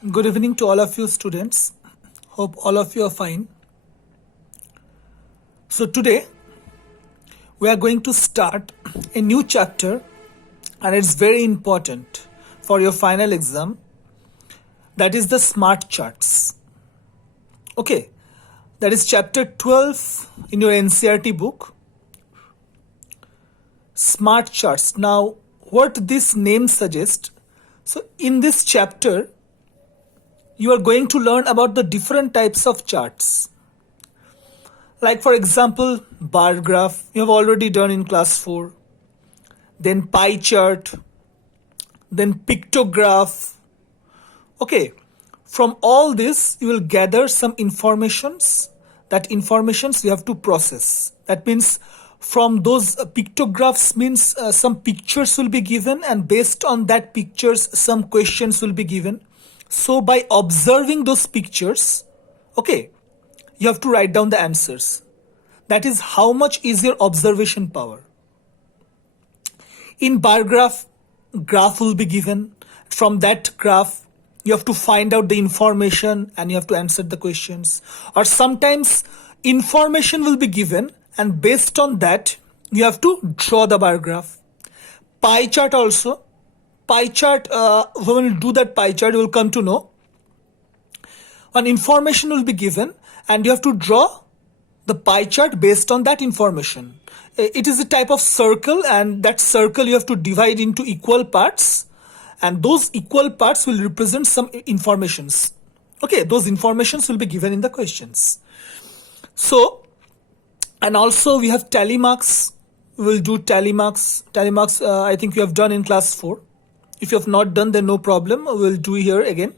Good evening to all of you students. Hope all of you are fine. So today we are going to start a new chapter and it's very important for your final exam. That is the smart charts. Okay, that is chapter 12 in your NCERT book. Smart charts. Now what this name suggests, so in this chapter you are going to learn about the different types of charts. Like for example, bar graph, you have already done in class 4. Then pie chart, then pictograph. Okay, from all this you will gather some informations. That informations you have to process. That means from those pictographs means some pictures will be given, and based on that pictures some questions will be given. So by observing those pictures, okay, you have to write down the answers. That is how much is your observation power. In bar graph, graph will be given. From that graph, you have to find out the information and you have to answer the questions. Or sometimes information will be given and based on that, you have to draw the bar graph. Pie chart also. Pie chart, when you do that pie chart, you will come to know. An information will be given and you have to draw the pie chart based on that information. It is a type of circle, and that circle you have to divide into equal parts, and those equal parts will represent some informations. Okay, those informations will be given in the questions. So, and also we have tally marks. We will do tally marks. Tally marks I think you have done in class 4. If you have not done, then no problem. We will do here again.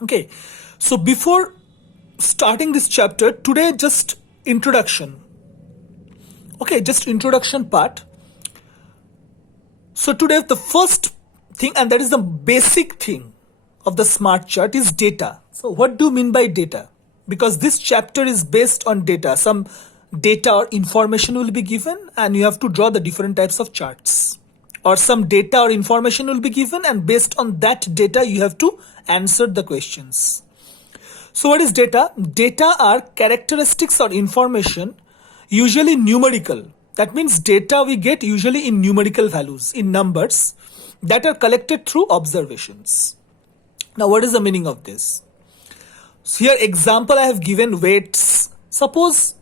Okay, so before starting this chapter, today just introduction. Okay, just introduction part. So today the first thing, and that is the basic thing of the smart chart, is data. So what do you mean by data? Because this chapter is based on data. Some data or information will be given and you have to draw the different types of charts. Or some data or information will be given and based on that data you have to answer the questions. So what is data? Data are characteristics or information, usually numerical. That means data we get usually in numerical values, in numbers, that are collected through observations. Now what is the meaning of this? So here example I have given weights. Suppose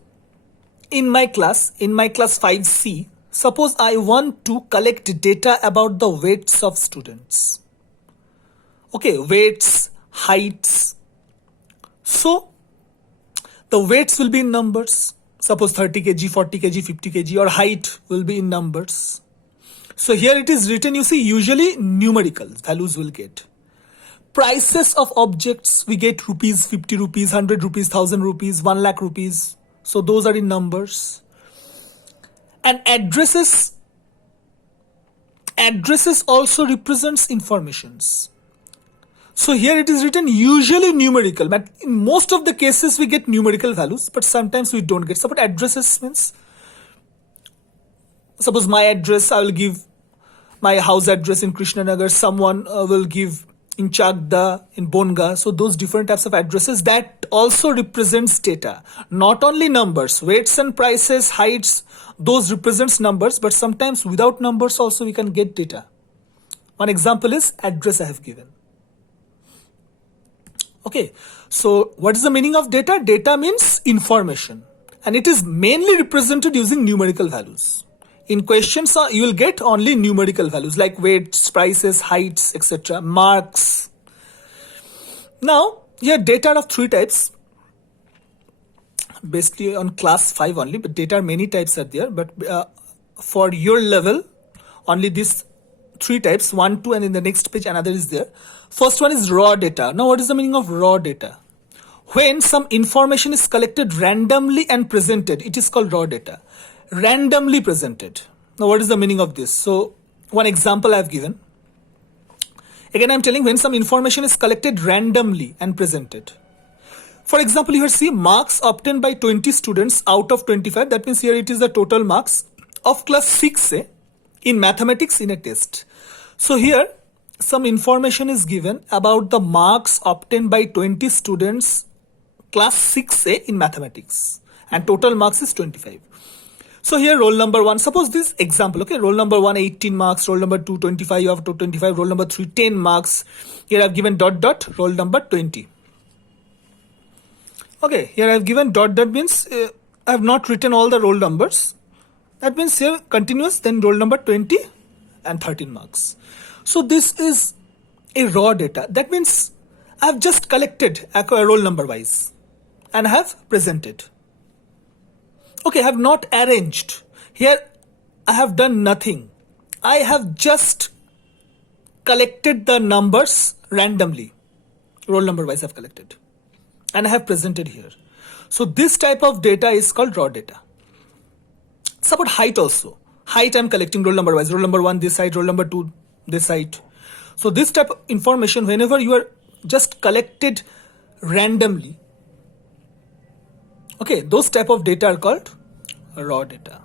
in my class 5C, suppose I want to collect data about the weights of students. Okay, weights, heights. So the weights will be in numbers. Suppose 30 kg, 40 kg, 50 kg, or height will be in numbers. So here it is written, you see, usually numerical values will get. Prices of objects, we get rupees, 50 rupees, 100 rupees, 1000 rupees, 1 lakh rupees. So those are in numbers. And addresses also represents informations. So here it is written usually numerical, but in most of the cases we get numerical values, but sometimes we don't get. Suppose addresses means, suppose my address, I will give my house address in Krishnanagar, someone will give in Chagda, in Bonga. So those different types of addresses, that also represents data. Not only numbers, weights and prices, heights, those represents numbers, but sometimes without numbers also we can get data. One example is address I have given. Okay, so what is the meaning of data? Data means information, and it is mainly represented using numerical values. In questions, you will get only numerical values like weights, prices, heights, etc. Marks. Now, here data are of 3 types. Basically on class 5 only, but data are many types are there. But for your level, only these 3 types, 1, 2, and in the next page another is there. First one is raw data. Now what is the meaning of raw data? When some information is collected randomly and presented, it is called raw data. Randomly presented. Now what is the meaning of this? So one example I have given. Again I am telling when some information is collected randomly and presented. For example, here see marks obtained by 20 students out of 25. That means here it is the total marks of class 6 in mathematics in a test. So here some information is given about the marks obtained by 20 students class 6A in mathematics, and total marks is 25. So here roll number 1, suppose this example, okay, roll number 1 18 marks, roll number 2 25, you have to 25, roll number 3 10 marks. Here I have given dot dot roll number 20. Okay, here I have given dot dot means I have not written all the roll numbers. That means here continuous, then roll number 20 and 13 marks. So this is a raw data. That means I have just collected a roll number wise and have presented. Okay, I have not arranged. Here I have done nothing. I have just collected the numbers randomly. Roll number wise I have collected. And I have presented here. So this type of data is called raw data. Suppose height also. Height I am collecting roll number wise. Roll number 1 this side, roll number 2 this side. So this type of information, whenever you are just collected randomly, okay, those type of data are called raw data.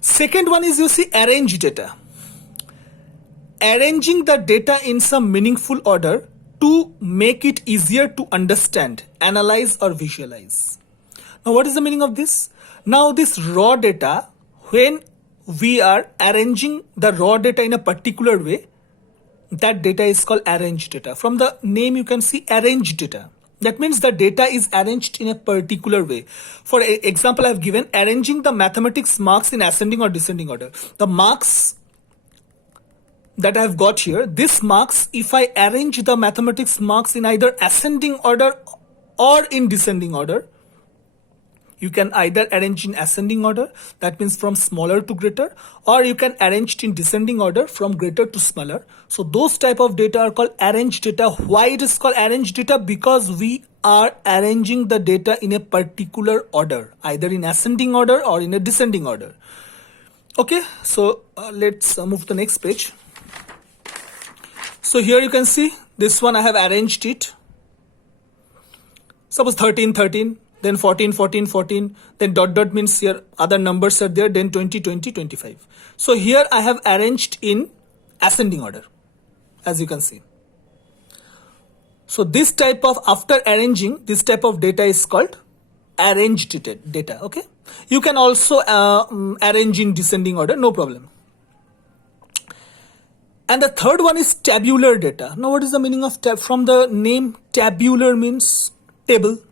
Second one is, you see, arranged data. Arranging the data in some meaningful order to make it easier to understand, analyze or visualize. Now what is the meaning of this? Now this raw data, when we are arranging the raw data in a particular way, that data is called arranged data. From the name you can see arranged data. That means the data is arranged in a particular way. For example, I have given arranging the mathematics marks in ascending or descending order. The marks that I have got here, this marks, if I arrange the mathematics marks in either ascending order or in descending order, you can either arrange in ascending order, that means from smaller to greater, or you can arrange in descending order from greater to smaller. So those type of data are called arranged data. Why it is called arranged data? Because we are arranging the data in a particular order, either in ascending order or in a descending order. Okay, so let's move to the next page. So here you can see this one I have arranged it. Suppose 13 13. Then 14, 14, 14, then dot dot means here other numbers are there, then 20, 20, 25. So here I have arranged in ascending order, as you can see. So this type of, after arranging, this type of data is called arranged data, okay? You can also arrange in descending order, no problem. And the third one is tabular data. Now what is the meaning of from the name tabular means table.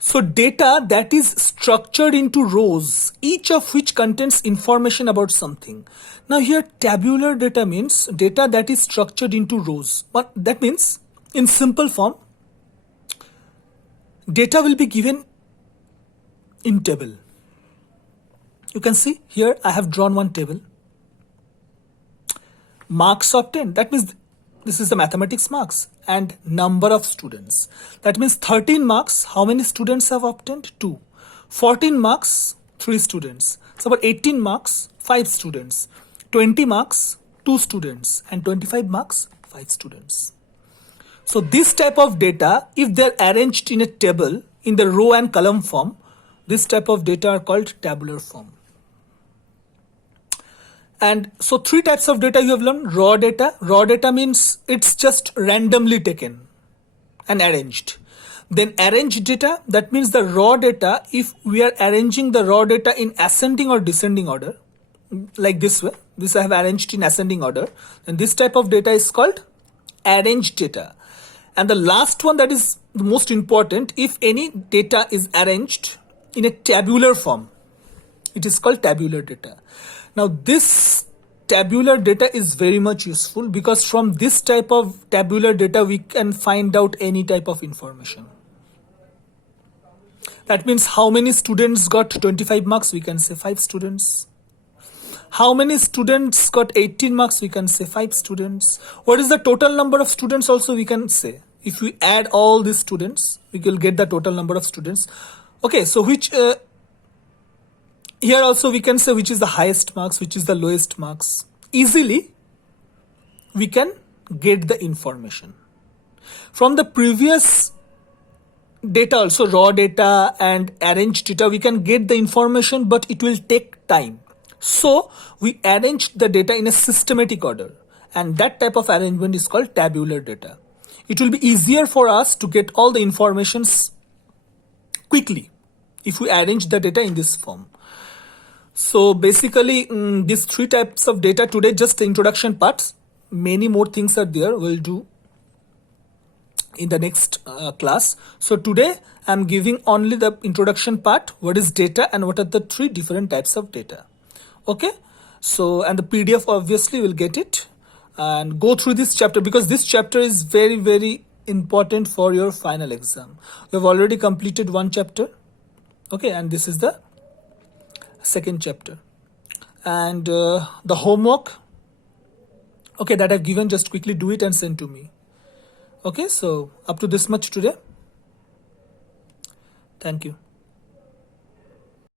So data that is structured into rows, each of which contains information about something. Now here tabular data means data that is structured into rows. But that means in simple form, data will be given in table. You can see here I have drawn one table. Marks obtained, that means this is the mathematics marks, and number of students. That means 13 marks, how many students have obtained? 2. 14 marks, 3 students. So about 18 marks, 5 students. 20 marks, 2 students. And 25 marks, 5 students. So this type of data, if they're arranged in a table, in the row and column form, this type of data are called tabular form. And so 3 types of data you have learned. Raw data. Raw data means it's just randomly taken and arranged. Then arranged data, that means the raw data, if we are arranging the raw data in ascending or descending order, like this way, this I have arranged in ascending order, and this type of data is called arranged data. And the last one, that is the most important, if any data is arranged in a tabular form, it is called tabular data. Now this tabular data is very much useful because from this type of tabular data we can find out any type of information. That means how many students got 25 marks, we can say 5 students. How many students got 18 marks, we can say 5 students. What is the total number of students also we can say. If we add all these students, we will get the total number of students. Okay, so which... here also we can say which is the highest marks, which is the lowest marks. Easily we can get the information. From the previous data also, raw data and arranged data, we can get the information, but it will take time. So we arranged the data in a systematic order. and that type of arrangement is called tabular data. It will be easier for us to get all the informations quickly if we arrange the data in this form. So basically, these three types of data today, just the introduction parts. Many more things are there, we'll do in the next class. So today I'm giving only the introduction part, what is data and what are the three different types of data. Okay, so and the PDF obviously will get it and go through this chapter, because this chapter is very, very important for your final exam. We've already completed one chapter, okay, and this is the second chapter. And the homework, okay, that I've given, just quickly do it and send to me. Okay, so up to this much today. Thank you.